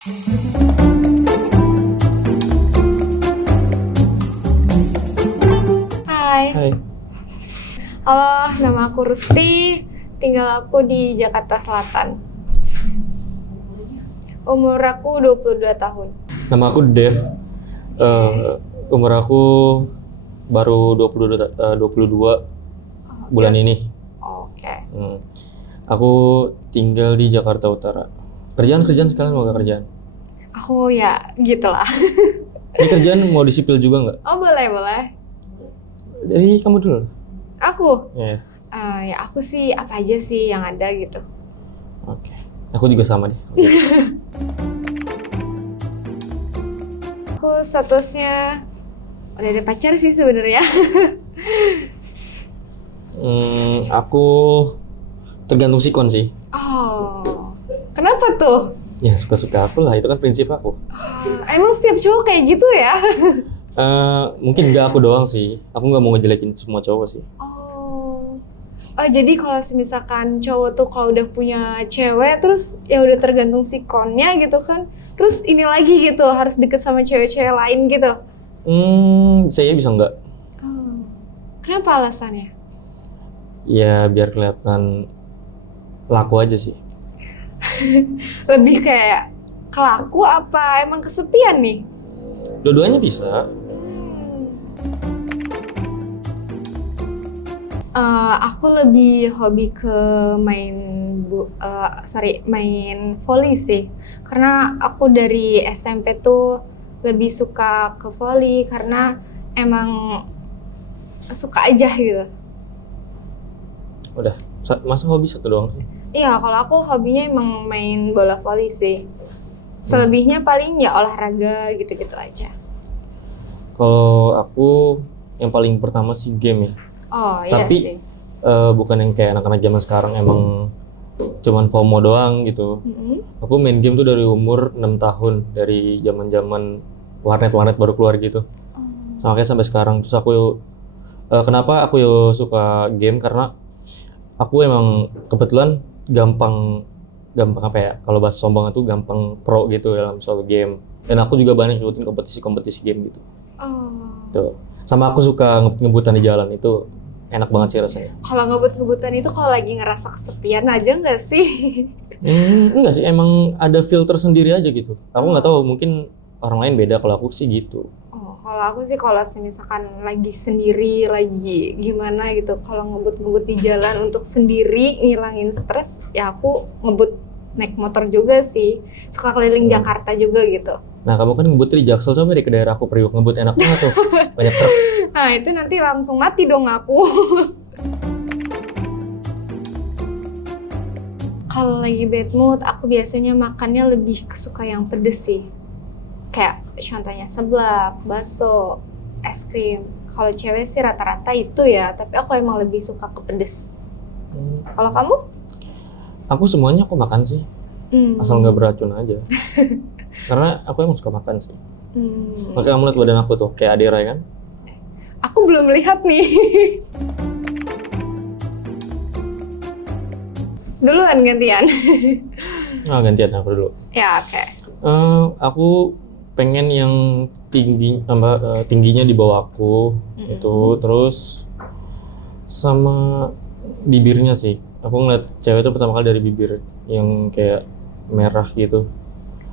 Hai, Hai, halo, nama aku Rusti, tinggal aku di Jakarta Selatan. Umur aku 22 tahun. nama aku Dev. Umur aku baru 22 bulan Biasa. ini. Oke. Hmm. Aku tinggal di Jakarta Utara. Kerjaan sekalian mau gak kerjaan? Aku ya gitulah. Ini kerjaan mau di sipil juga nggak? Oh boleh. Jadi kamu dulu. Aku? Ya, Ya aku sih apa aja sih yang ada gitu. oke. Aku juga sama deh. Aku statusnya udah ada pacar sih sebenarnya. Aku tergantung sikon sih. Oh, kenapa tuh? Ya suka-suka aku lah, itu kan prinsip aku. Emang setiap cowok kayak gitu ya? Mungkin nggak aku doang sih. Aku nggak mau ngejelekin semua cowok sih. Oh, jadi kalau misalkan cowok tuh kalau udah punya cewek terus ya udah tergantung sikonnya gitu kan. Terus ini lagi gitu harus deket sama cewek-cewek lain gitu. Saya bisa nggak? Oh. Kenapa alasannya? Ya biar kelihatan laku aja sih. Lebih kayak kelaku apa emang kesepian nih? Dua-duanya bisa. Aku lebih hobi ke main main volley sih. Karena aku dari SMP tuh lebih suka ke volley karena emang suka aja gitu. Udah, masa hobi satu doang sih? Iya, kalau aku hobinya emang main bola volley sih. Selebihnya paling ya olahraga gitu-gitu aja. Kalau aku yang paling pertama sih game ya. Oh iya Tapi sih. bukan yang kayak anak-anak zaman sekarang emang cuman FOMO doang gitu. Mm-mm. Aku main game tuh dari umur 6 tahun, dari zaman-zaman warnet baru keluar gitu. Sampai sampai sekarang. Terus aku kenapa aku suka game, karena aku emang kebetulan gampang apa ya, kalau bahasa sombong itu gampang pro gitu dalam suatu game. Dan aku juga banyak ikutin kompetisi game gitu. Oh. Tuh. Sama aku suka ngebut-ngebutan di jalan, itu enak banget sih rasanya. Kalau ngebut-ngebutan itu kalau lagi ngerasa kesepian aja nggak sih? Enggak sih, emang ada filter sendiri aja gitu. Aku nggak tahu, mungkin orang lain beda, kalau aku sih gitu. Oh, kalau aku sih kalau misalkan lagi sendiri, lagi gimana gitu, kalau ngebut-ngebut di jalan untuk sendiri ngilangin stres, ya aku ngebut naik motor juga sih. Suka keliling Jakarta juga gitu. Nah, kamu kan ngebut di Jaksel, coba deh ke daerah aku, Priok, ngebut enak banget tuh. Banyak truk. Nah, itu nanti langsung mati dong aku. Kalau lagi bad mood, aku biasanya makannya lebih suka yang pedes sih. Kayak contohnya seblak, bakso, es krim. Kalau cewek sih rata-rata itu ya, tapi aku emang lebih suka ke pedes. Kalau kamu? Aku semuanya aku makan sih, asal nggak beracun aja. Karena aku emang suka makan sih. Makanya kamu lihat badan aku tuh, kayak Adera ya kan? Aku belum lihat nih. Duluan gantian. Nah, gantian aku dulu. Ya, oke. Aku pengen yang tingginya di bawah aku, itu terus sama bibirnya sih. Aku ngeliat cewek itu pertama kali dari bibir yang kayak merah gitu.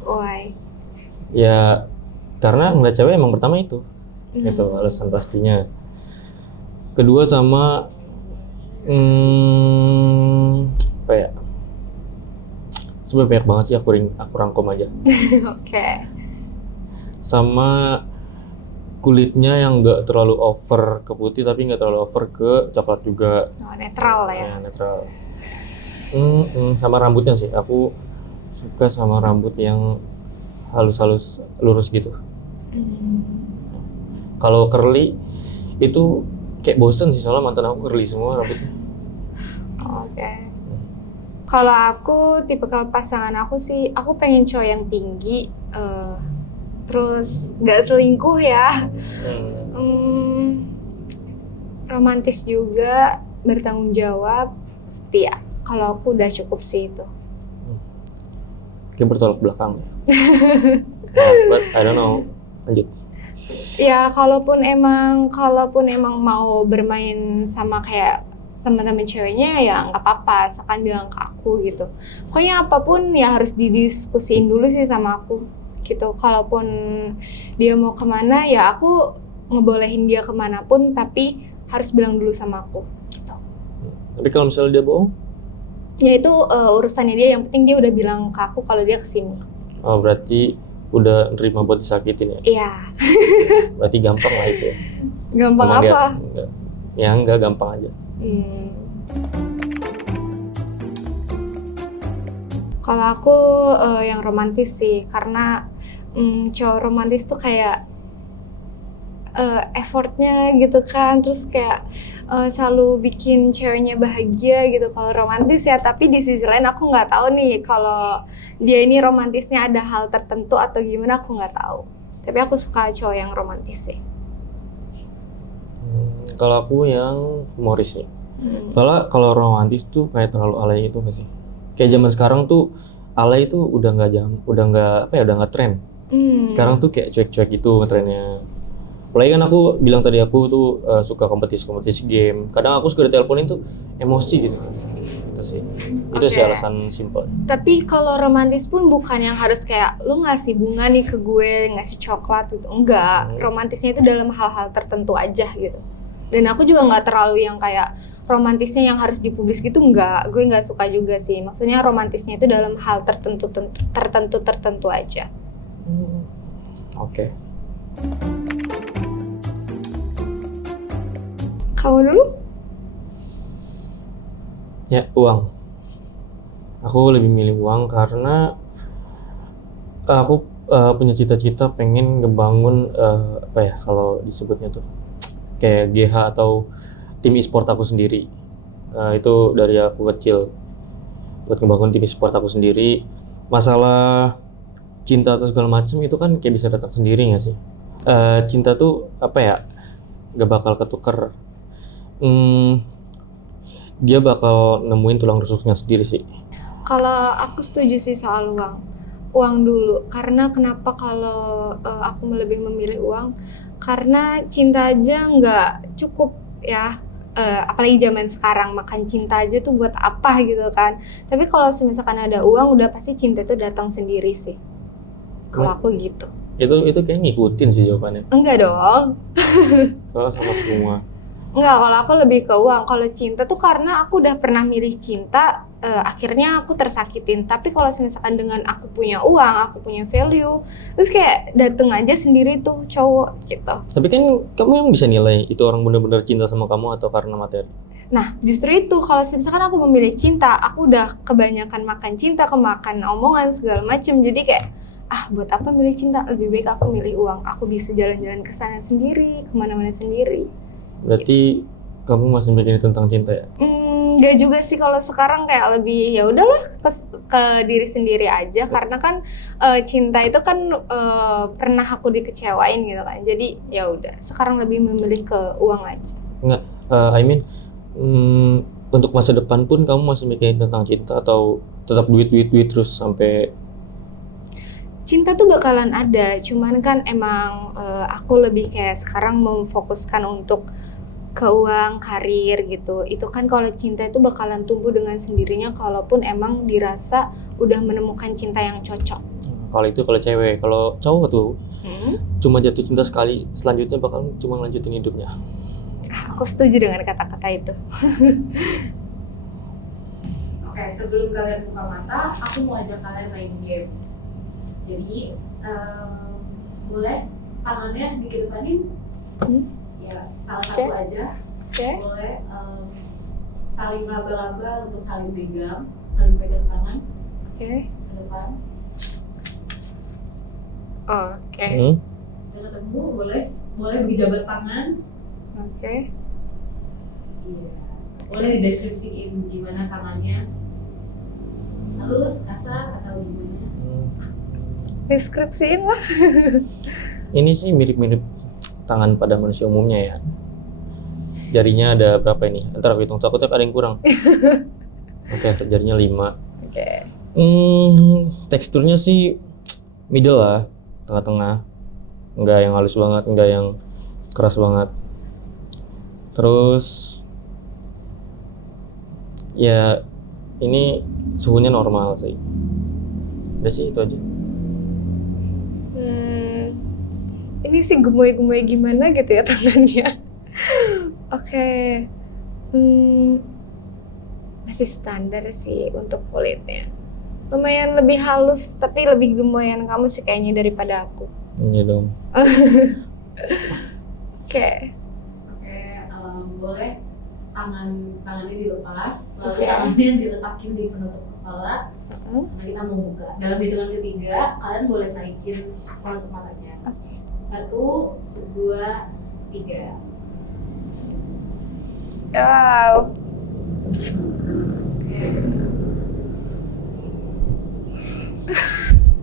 Why? Ya karena ngeliat cewek emang pertama itu. Itu alasan pastinya. Kedua sama apa ya? Sebenarnya banyak banget sih, aku rangkum aja. Oke. Sama kulitnya yang nggak terlalu over ke putih tapi nggak terlalu over ke coklat juga. Oh, netral lah ya. Ya, netral. Sama rambutnya sih, aku suka sama rambut yang halus-halus, lurus gitu. Kalau curly itu kayak bosen sih, soalnya mantan aku curly semua rambutnya. Oke. Kalau aku tipe pasangan aku sih, aku pengen cowok yang tinggi, terus nggak selingkuh ya, romantis juga, bertanggung jawab, setia. Kalau aku udah cukup sih itu. Kayak bertolak belakang ya. But I don't know. Lanjut. Ya, kalaupun emang mau bermain sama kayak teman-teman ceweknya ya nggak apa-apa, asalkan bilang ke aku gitu. Pokoknya apapun ya harus didiskusiin dulu sih sama aku gitu. Kalaupun dia mau kemana ya aku ngebolehin dia kemanapun, tapi harus bilang dulu sama aku gitu. Tapi kalau misalnya dia bohong, Ya itu urusannya dia, yang penting dia udah bilang ke aku kalau dia kesini. oh berarti udah nerima buat disakitin ya. Iya. Berarti gampang lah itu. Gampang Emang dia- apa? enggak gampang aja. Kalau aku yang romantis sih, karena cowok romantis tuh kayak effortnya gitu kan, terus kayak selalu bikin ceweknya bahagia gitu kalau romantis ya. Tapi di sisi lain aku nggak tahu nih kalau dia ini romantisnya ada hal tertentu atau gimana, aku nggak tahu. Tapi aku suka cowok yang romantis sih. Kalau aku yang humoris sih. Soalnya kalau romantis tuh kayak terlalu alay gitu nggak sih? Kayak zaman sekarang tuh alay itu udah nggak tren. Sekarang tuh kayak cuek-cuek gitu trennya. Apalagi kan aku bilang tadi aku tuh suka kompetisi game. Kadang aku suka diteleponin tuh emosi gitu. Itu sih. Itu sih Oke. alasan simpel. Tapi kalau romantis pun bukan yang harus kayak lu ngasih bunga nih ke gue, ngasih coklat gitu. Enggak, romantisnya itu dalam hal-hal tertentu aja gitu. Dan aku juga nggak terlalu yang kayak romantisnya yang harus dipublis gitu, enggak. Gue nggak suka juga sih. Maksudnya romantisnya itu dalam hal tertentu aja. Oke. Kamu dulu? Ya, uang. Aku lebih milih uang karena aku punya cita-cita pengen ngebangun kalau disebutnya tuh kayak GH atau tim e-sport aku sendiri. Itu dari aku kecil buat ngebangun tim e-sport aku sendiri. Masalah cinta atau segala macam itu kan kayak bisa datang sendiri nggak sih? Cinta tuh gak bakal ketuker. Dia bakal nemuin tulang rusuknya sendiri sih. Kalau aku setuju sih soal uang. Uang dulu. Karena kenapa kalau aku lebih memilih uang? Karena cinta aja nggak cukup ya. Apalagi zaman sekarang, makan cinta aja tuh buat apa gitu kan. Tapi kalau misalkan ada uang, udah pasti cinta itu datang sendiri sih. Kalau aku gitu. Itu kayak ngikutin sih jawabannya. Enggak dong. Soalnya sama semua. Enggak, kalau aku lebih ke uang. Kalau cinta tuh karena aku udah pernah milih cinta, akhirnya aku tersakitin. Tapi kalau misalkan dengan aku punya uang, aku punya value, terus kayak dateng aja sendiri tuh cowok gitu. Tapi kan kamu yang bisa nilai itu orang benar-benar cinta sama kamu atau karena materi. Nah, justru itu kalau misalkan aku memilih cinta, aku udah kebanyakan makan cinta, kemakan omongan segala macem. Jadi kayak, buat apa milih cinta? Lebih baik aku milih uang. Aku bisa jalan-jalan ke sana sendiri, kemana-mana sendiri. Berarti kamu masih mikirin tentang cinta ya? Gak juga sih, kalau sekarang kayak lebih ya udahlah ke diri sendiri aja, karena kan cinta itu kan pernah aku dikecewain gitu kan. Jadi ya udah, sekarang lebih memilih ke uang aja. Enggak, untuk masa depan pun kamu masih mikirin tentang cinta atau tetap duit terus sampai Cinta tuh bakalan ada, cuman kan emang aku lebih kayak sekarang memfokuskan untuk ke uang, karir gitu. Itu kan kalau cinta itu bakalan tumbuh dengan sendirinya kalaupun emang dirasa udah menemukan cinta yang cocok. kalau cewek, kalau cowok tuh cuma jatuh cinta sekali, selanjutnya bakal cuma lanjutin hidupnya. Aku setuju dengan kata-kata itu. Oke, sebelum kalian buka mata, aku mau ajak kalian main games. Jadi, boleh tangannya dikedepanin? Ya, salah satu aja. Oke. Boleh saling laba-laba untuk saling pegang tangan Oke. ke depan. Oke. Udah ketemu, boleh berjabat tangan. Oke. Iya. Boleh dideskripsiin gimana tangannya. Halus, kasar, atau gimana? Deskripsiin lah. Ini sih mirip-mirip tangan pada manusia umumnya ya. Jarinya ada berapa ini? Ntar aku hitung, takutnya ada yang kurang. Oke, jarinya 5. Oke. Teksturnya sih middle lah, tengah-tengah. Nggak yang halus banget, nggak yang keras banget. Terus ya ini suhunya normal sih. Udah sih itu aja. Ini sih gemoy-gemoy gimana gitu ya tangannya. Oke. Masih standar sih untuk kulitnya. Lumayan lebih halus, tapi lebih gemoyan kamu sih kayaknya daripada aku. Iya dong. Oke. Oke, boleh tangannya dilepas, lalu Oke. tangannya diletakin di penutup kepala. Nah, kita mau buka. Dalam hitungan ketiga, kalian boleh naikin penutup matanya. Oke. 1, 2, 3. Wow.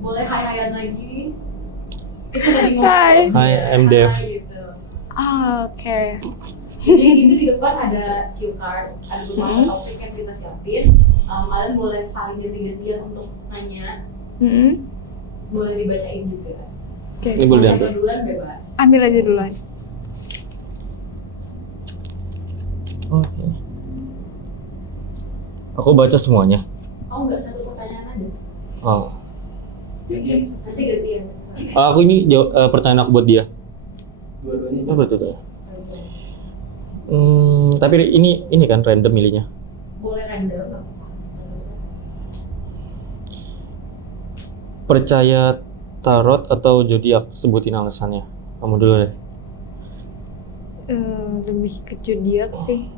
Boleh hai-haian lagi. Kita tadi Hai. Hi, I'm Dev. Gitu. Oke. Jadi itu di depan ada cue card, ada beberapa topik yang kita siapin. Kalian boleh saling ganti-gantian untuk nanya, boleh dibacain juga. Oke. Ini boleh Mau diambil. siapa duluan bebas. Ambil aja duluan. Oh, ini. Aku baca semuanya. Oh enggak, satu pertanyaan aja. Oh. Nanti gantian. Aku ini pertanyaan aku buat dia. Dua-duanya. Oh, betul ya. Tapi ini kan random milihnya. Boleh random nggak apa-apa. Percaya tarot atau zodiak? Sebutin alasannya. Kamu dulu deh. Lebih ke zodiak sih.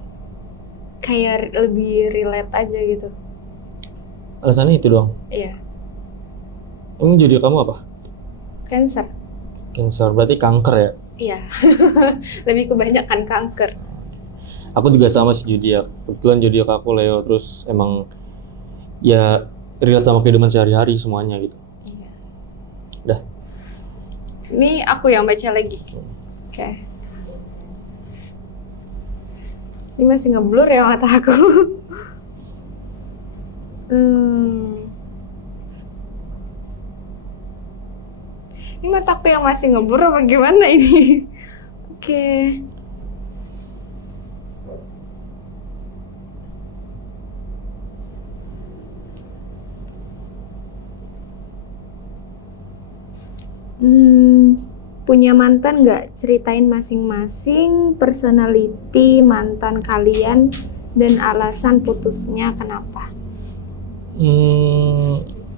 Kayak lebih relate aja gitu. Alasannya itu doang. Iya. Emang zodiak kamu apa? Cancer. Cancer. Berarti kanker ya? Iya. Lebih kebanyakan kanker. Aku juga sama sih zodiak. Kebetulan zodiak aku Leo, terus emang ya relate sama kehidupan sehari-hari semuanya gitu. Iya. Udah. Ini aku yang baca lagi. Oke. Ini masih ngeblur ya mata aku. Ini mata aku yang masih ngeblur apa gimana ini? Oke. Punya mantan nggak? Ceritain masing-masing personality mantan kalian dan alasan putusnya kenapa.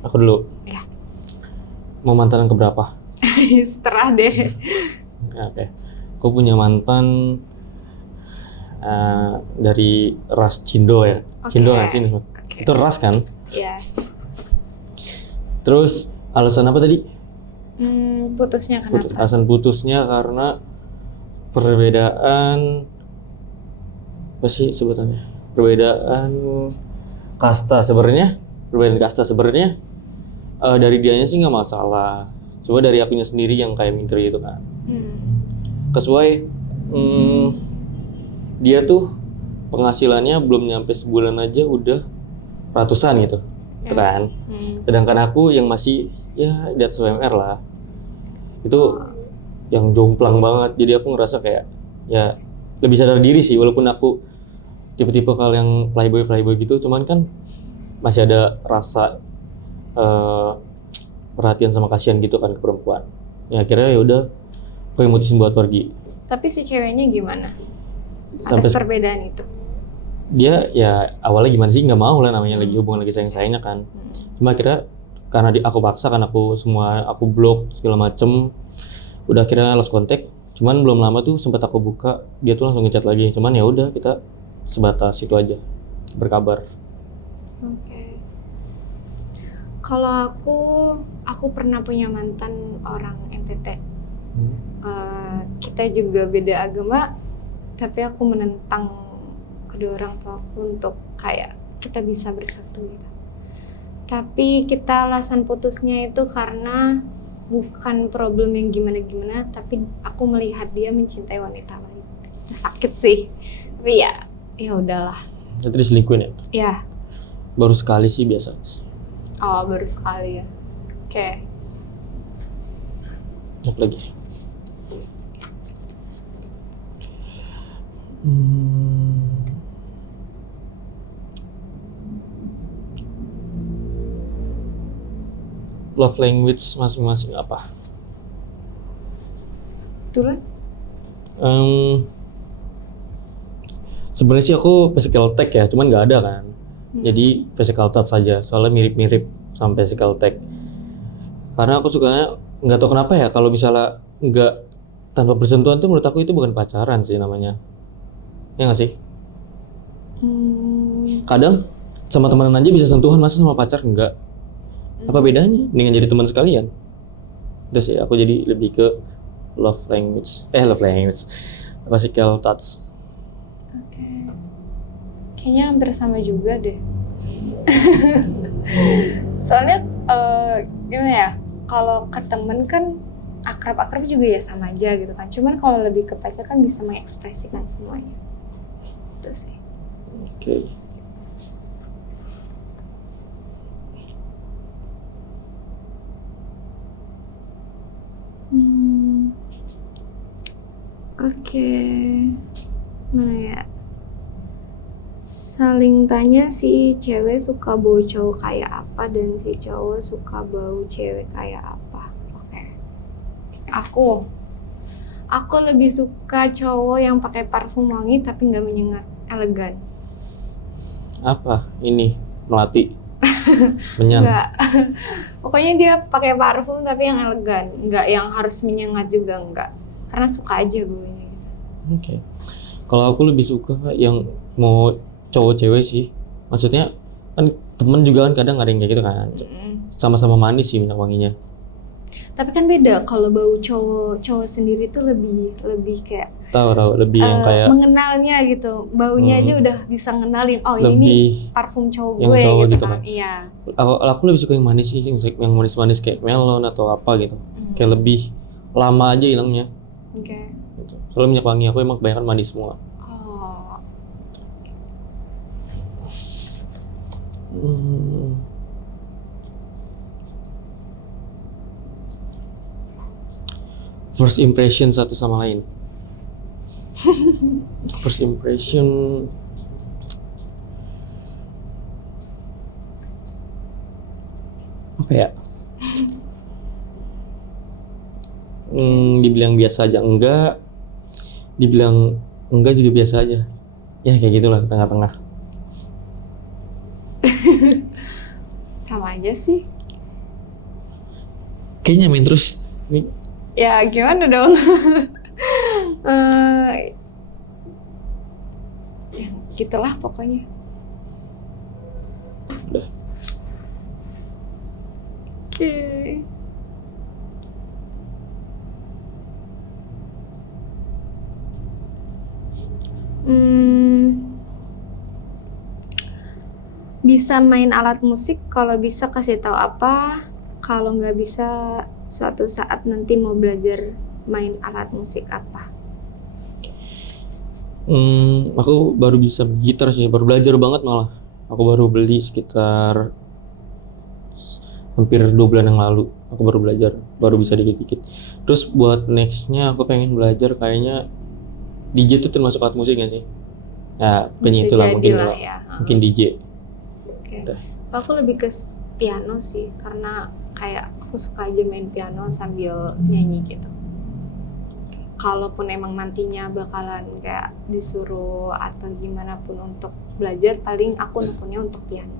Aku dulu. Ya. Mau mantan yang keberapa? Setelah deh. Oke. Aku punya mantan dari ras Cindo ya. Oke. Cindo kan sini. Oke. Itu ras kan? Ya. Terus alasan apa tadi? Putusnya kenapa? Alasan putusnya karena perbedaan apa sih sebutannya? Perbedaan kasta sebenarnya. Perbedaan kasta sebenarnya dari dianya sih nggak masalah. Cuma dari akunya sendiri yang kayak minder gitu kan. Kesuai dia tuh penghasilannya belum nyampe sebulan aja udah ratusan gitu. Gitu kan. Sedangkan aku yang masih ya di atas UMR lah. Itu yang jomplang banget. Jadi aku ngerasa kayak ya lebih sadar diri sih, walaupun aku tipe-tipe kalau yang playboy gitu, cuman kan masih ada rasa perhatian sama kasihan gitu kan ke perempuan. Ya akhirnya ya udah aku yang mutusin buat pergi. Tapi si ceweknya gimana? Sampai Atas perbedaan itu. dia ya awalnya gimana sih, nggak mau lah, namanya lagi hubungan lagi sayang-sayangnya kan. Cuma akhirnya karena aku paksa kan, aku blok segala macem, udah akhirnya lost contact. Cuman belum lama tuh sempat aku buka, dia tuh langsung ngechat lagi. Cuman ya udah kita sebatas itu aja, berkabar. Oke. Kalau aku pernah punya mantan orang NTT. Kita juga beda agama, tapi aku menentang kedua orang tua aku untuk kayak kita bisa bersatu gitu. Tapi kita alasan putusnya itu karena bukan problem yang gimana-gimana, tapi aku melihat dia mencintai wanita lain. Itu sakit sih, tapi ya udahlah. Itu diselingkuhin ya? Ya, Baru sekali sih biasa. baru sekali ya. Oke. Apa lagi? Hmm, love language masing-masing apa? Turun? Em, Sebenarnya sih aku physical tag ya, cuman nggak ada kan. Jadi physical touch saja, soalnya mirip-mirip sama physical tag. Karena aku sukanya nggak tahu kenapa ya, kalau misalnya nggak tanpa bersentuhan tuh menurut aku itu bukan pacaran sih namanya. Ya nggak sih? Hmm, Kadang sama teman aja bisa sentuhan, masa sama pacar enggak? Apa bedanya? Mendingan jadi teman sekalian. Itu sih aku jadi lebih ke love language. Love language. Physical touch. Oke. Kayaknya hampir sama juga deh. Soalnya gimana ya? Kalau ke temen kan akrab-akrab juga ya sama aja gitu kan. Cuman kalau lebih ke pacar kan bisa mengekspresikan semuanya. Itu sih. Oke. Oke. Mana ya? Saling tanya si cewek suka bau cowok kayak apa dan si cowok suka bau cewek kayak apa. Oke. Aku lebih suka cowok yang pakai parfum wangi tapi nggak menyengat, elegan. Apa? Ini melati. Menyan. Nggak. Pokoknya dia pakai parfum tapi yang elegan, nggak yang harus menyengat juga nggak. Karena suka aja baunya gitu. Oke. Kalau aku lebih suka yang mau cowok cewek sih. Maksudnya kan temen juga kan kadang ada yang kayak gitu kan. Sama-sama manis sih minyak wanginya. Tapi kan beda kalau bau cowok sendiri tuh lebih kayak Tahu lebih yang kayak mengenalnya gitu. Baunya aja udah bisa ngenalin. Oh ini lebih parfum cowok yang gue cowok gitu gitu kan. kan. Iya. Aku lebih suka yang manis sih, yang manis-manis kayak melon atau apa gitu. Kayak lebih lama aja hilangnya. Oke. Gitu. Soalnya minyak wangi aku emang kebanyakan manis semua. Oh. First impression satu sama lain. First impression apa ya? Dibilang biasa aja enggak, dibilang enggak juga biasa aja. Ya kayak gitulah tengah-tengah. Sama aja sih. Kayaknya main terus. Nih, Ya gimana dong? Ya, gitulah pokoknya. udah. Oke. Bisa main alat musik, kalau bisa kasih tahu apa, kalau nggak bisa suatu saat nanti mau belajar main alat musik apa. Aku baru bisa gitar sih, baru belajar banget malah. Aku baru beli sekitar hampir 2 bulan yang lalu. Aku baru belajar, baru bisa dikit-dikit. Terus buat nextnya aku pengen belajar kayaknya DJ itu termasuk alat musik gak sih? Ya, kayaknya Bisa itulah jadi mungkin lah ya. mungkin DJ. Oke. Udah. Aku lebih ke piano sih, karena kayak aku suka aja main piano sambil nyanyi gitu. Kalaupun emang nantinya bakalan kayak disuruh atau gimana pun untuk belajar, paling aku nekunnya untuk piano.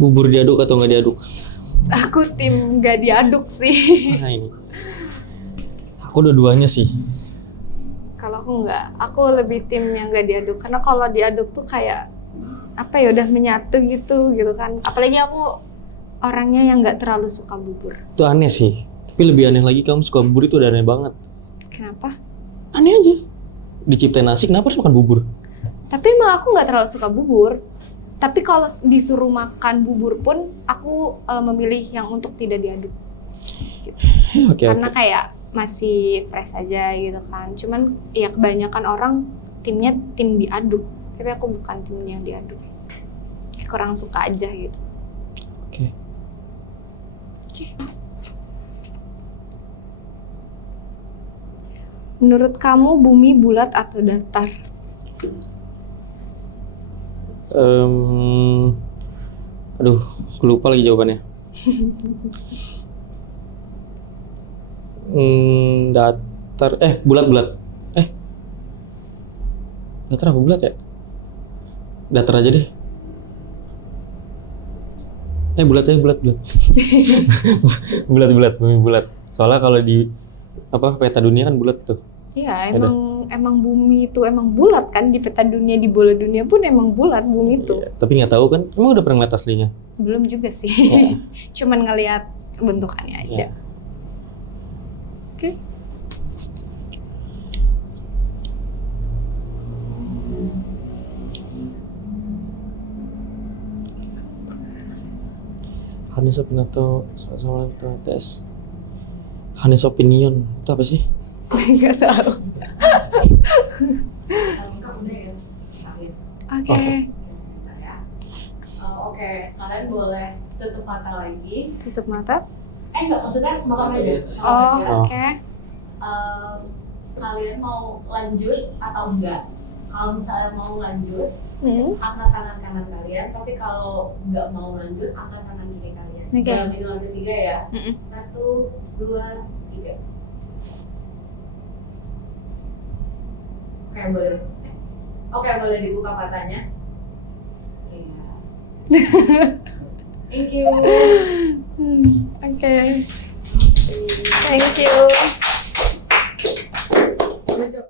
Bubur diaduk atau nggak diaduk? Aku tim gak diaduk sih. Nah ini. Aku dua-duanya sih. Kalau aku nggak, aku lebih tim yang gak diaduk. Karena kalau diaduk tuh kayak apa ya, udah menyatu gitu kan. Apalagi aku orangnya yang nggak terlalu suka bubur. Itu aneh sih. Tapi lebih aneh lagi kamu suka bubur itu udah aneh banget. Kenapa? Aneh aja. Diciptain nasi kenapa harus makan bubur? Tapi emang aku nggak terlalu suka bubur. Tapi kalau disuruh makan bubur pun, aku memilih yang untuk tidak diaduk. gitu. Oke, Karena oke. kayak masih fresh aja gitu kan. Cuman ya kebanyakan orang timnya tim diadu, tapi aku bukan tim yang diadu. Kayak kurang suka aja gitu. Oke. Menurut kamu bumi bulat atau datar? Aduh, aku lupa lagi jawabannya. Datar, bulat-bulat. Datar apa bulat ya? Datar aja deh. Bulat aja, bulat. Bulat, bumi bulat. Soalnya kalau di peta dunia kan bulat tuh. Iya, Yaudah. emang bumi itu emang bulat kan, di peta dunia, di bola dunia pun emang bulat bumi itu. Iya, tapi nggak tahu kan, emang udah pernah ngeliat aslinya? Belum juga sih. Iya. Cuman ngelihat bentukannya aja. Iya. Oke. Hanis Opinato sama tes. Hanis Opinion itu apa sih? Nggak tahu. Lengkap udah ya. Kalian. Oke. Bentar ya. Oke, kalian boleh tutup mata lagi. Tutup mata. Enggak, maksudnya makan Masa aja. biasa. Oh, Makan aja. oke. Kalian mau lanjut atau enggak? Kalau misalnya mau lanjut, angkat tangan kanan kalian. Tapi kalau enggak mau lanjut, angkat tangan kiri kalian. Oke. Dalam hitungan ketiga ya. Mm-mm. 1, 2, 3. Oke, boleh dibuka matanya. Iya. Thank you. Oke. Thank you. Good job.